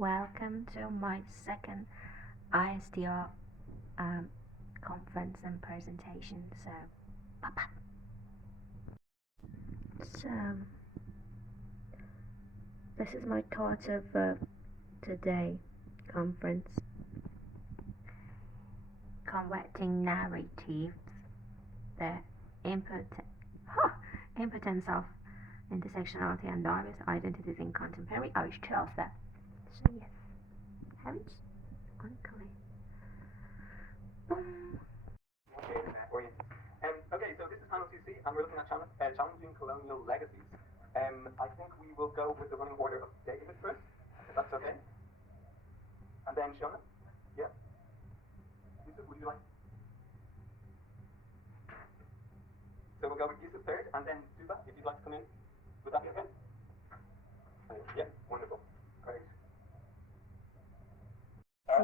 welcome to my second ISDR conference and presentation. So this is my part of today conference. Converting narratives, the importance of intersectionality and diverse identities in contemporary Irish theatre. So yes, have it unclear. Okay, so this is panel 2C, and we're looking at challenging colonial legacies. I think we will go with the running order of David first, if that's okay. And then Shona. Yeah. Yusuf, would you like? So we'll go with Yusuf third, and then Tuba, if you'd like to come in. Would that be okay? Yeah, wonderful. Great.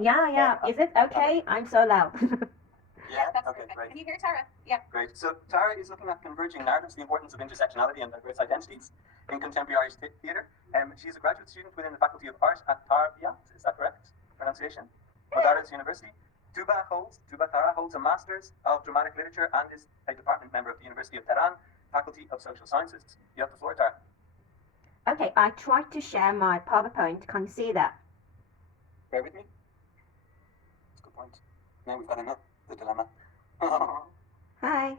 Yeah. Is it okay? I'm so loud. Yeah, that's okay, perfect. great. Can you hear Tara? Yeah. Great. So Tara is looking at converging narratives, the importance of intersectionality and diverse identities in contemporary Irish theatre. She's a graduate student within the Faculty of Art at Tarbiyat, is that correct pronunciation? Madaris University. Tara holds a Master's of Dramatic Literature and is a department member of the University of Tehran, Faculty of Social Sciences. You have the floor, Tara. Okay, I tried to share my PowerPoint. Can you see that? Bear with me. That's a good point. Now we've got the dilemma. Hi.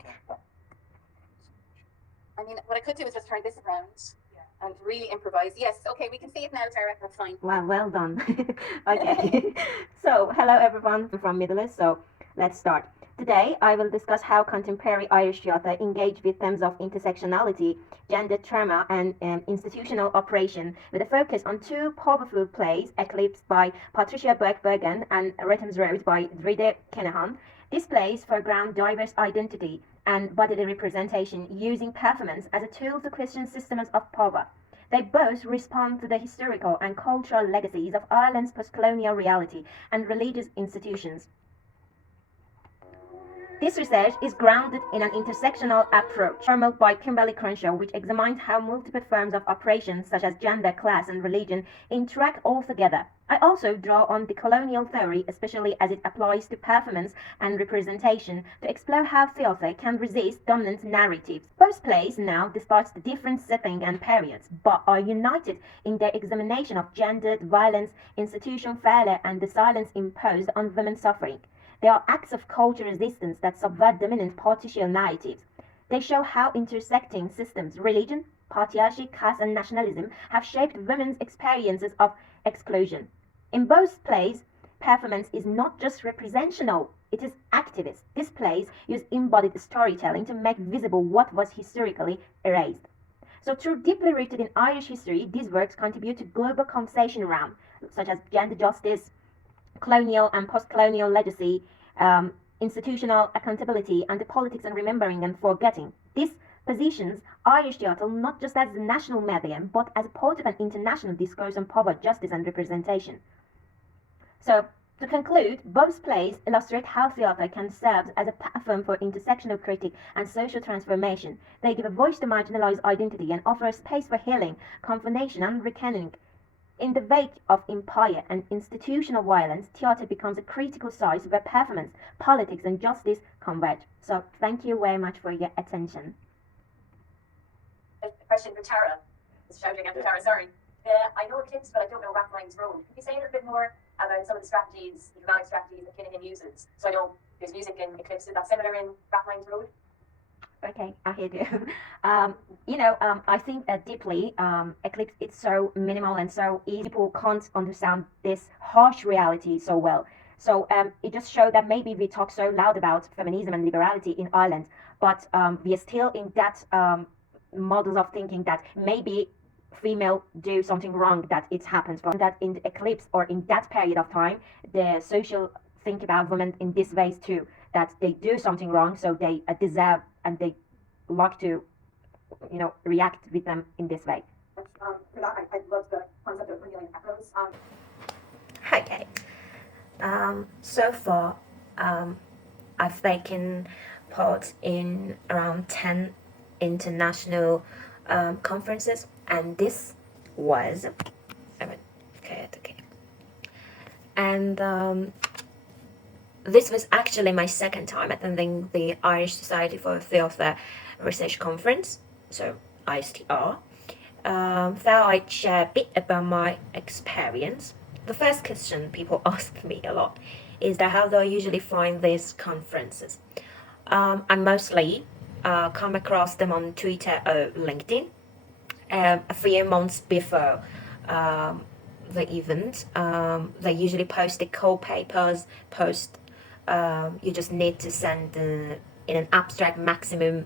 I mean, what I could do is just turn this around and really improvise. Yes, okay, we can see it now, Tara. That's fine. Well done. Okay. So, hello everyone from Middle East. So, let's start. Today, I will discuss how contemporary Irish theatre engage with themes of intersectionality, gender trauma, and institutional oppression, with a focus on two powerful plays, Eclipse by Patricia Burke-Bergen and Rhythms Road by Dride Kinahan. These plays foreground diverse identity and bodily representation using performance as a tool to question systems of power. They both respond to the historical and cultural legacies of Ireland's post-colonial reality and religious institutions. This research is grounded in an intersectional approach formed by Kimberly Crenshaw, which examines how multiple forms of oppression, such as gender, class, and religion, interact all together. I also draw on the colonial theory, especially as it applies to performance and representation, to explore how theatre can resist dominant narratives. Both plays now, despite the different setting and periods, but are united in their examination of gendered violence, institutional failure, and the silence imposed on women's suffering. They are acts of cultural resistance that subvert dominant patriarchal narratives. They show how intersecting systems, religion, patriarchy, caste, and nationalism have shaped women's experiences of exclusion. In both plays, performance is not just representational, it is activist. These plays use embodied storytelling to make visible what was historically erased. So, through deeply rooted in Irish history, these works contribute to global conversation around, such as gender justice, colonial and post-colonial legacy, institutional accountability, and the politics and remembering and forgetting. This positions Irish theatre not just as a national medium, but as a part of an international discourse on power, justice, and representation. So, to conclude, both plays illustrate how theatre can serve as a platform for intersectional critique and social transformation. They give a voice to marginalized identity and offer a space for healing, confrontation, and reckoning. In the wake of empire and institutional violence, theatre becomes a critical site where performance, politics, and justice converge. So, thank you very much for your attention. A question for Tara. It's shouting at Tara, sorry. I know Eclipse, but I don't know Rathmines Road. Could you say a little bit more about some of the strategies, the dramatic strategies that Kinahan uses? So I know there's music in Eclipse. Is that similar in Rathmines Road? Okay, I hear you. I think deeply, Eclipse, it's so minimal and so easy. People can't understand this harsh reality so well. So it just showed that maybe we talk so loud about feminism and liberality in Ireland, but we are still in that models of thinking that maybe female do something wrong, that it happens from that in the Eclipse or in that period of time, the social think about women in this ways too, that they do something wrong, so they deserve and they like to, react with them in this way. For that, I love the concept of revealing echoes. Okay. So far, I've taken part in around 10 international conferences, and this was And this was actually my second time attending the Irish Society for Theatre Research Conference, so ISTR. Thought I'd share a bit about my experience. The first question people ask me a lot is that how do I usually find these conferences? I mostly come across them on Twitter or LinkedIn. A few months before the event, they usually post the call papers. You just need to send in an abstract maximum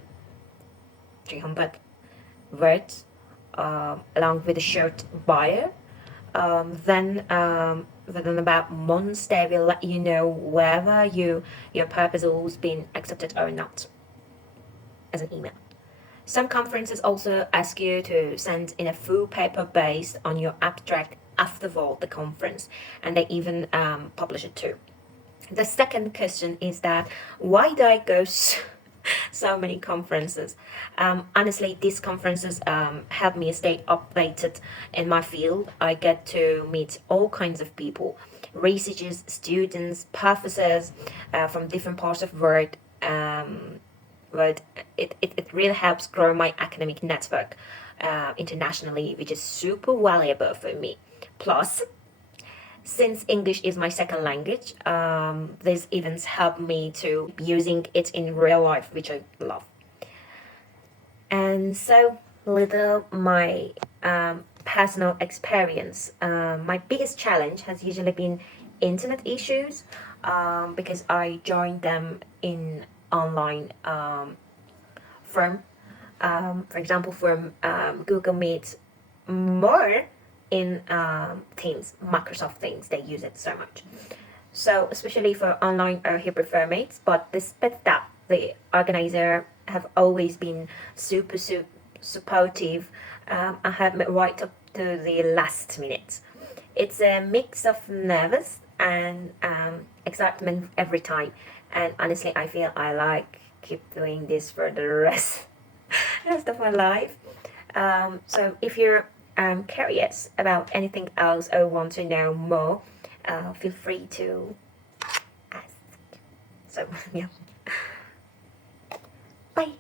300 words, along with a short bio. Then within about months, they will let you know whether your proposal's been accepted or not, as an email. Some conferences also ask you to send in a full paper based on your abstract after the conference, and they even publish it too. The second question is that why do I go so many conferences? Honestly, these conferences help me stay updated in my field. I get to meet all kinds of people, researchers, students, professors from different parts of the world. But it really helps grow my academic network internationally, which is super valuable for me. Plus, since English is my second language, these events help me to using it in real life, which I love. And so, little my personal experience. My biggest challenge has usually been internet issues, because I joined them in online from, for example, from Google Meet, more in Teams, Microsoft Teams. They use it so much. So especially for online or Hebrew mates, but despite that, the organizer have always been super supportive and helped me right up to the last minute. It's a mix of nervous and excitement every time, and honestly, I feel I like keep doing this for the rest of my life. So if you're curious about anything else or want to know more, feel free to ask. So yeah, bye.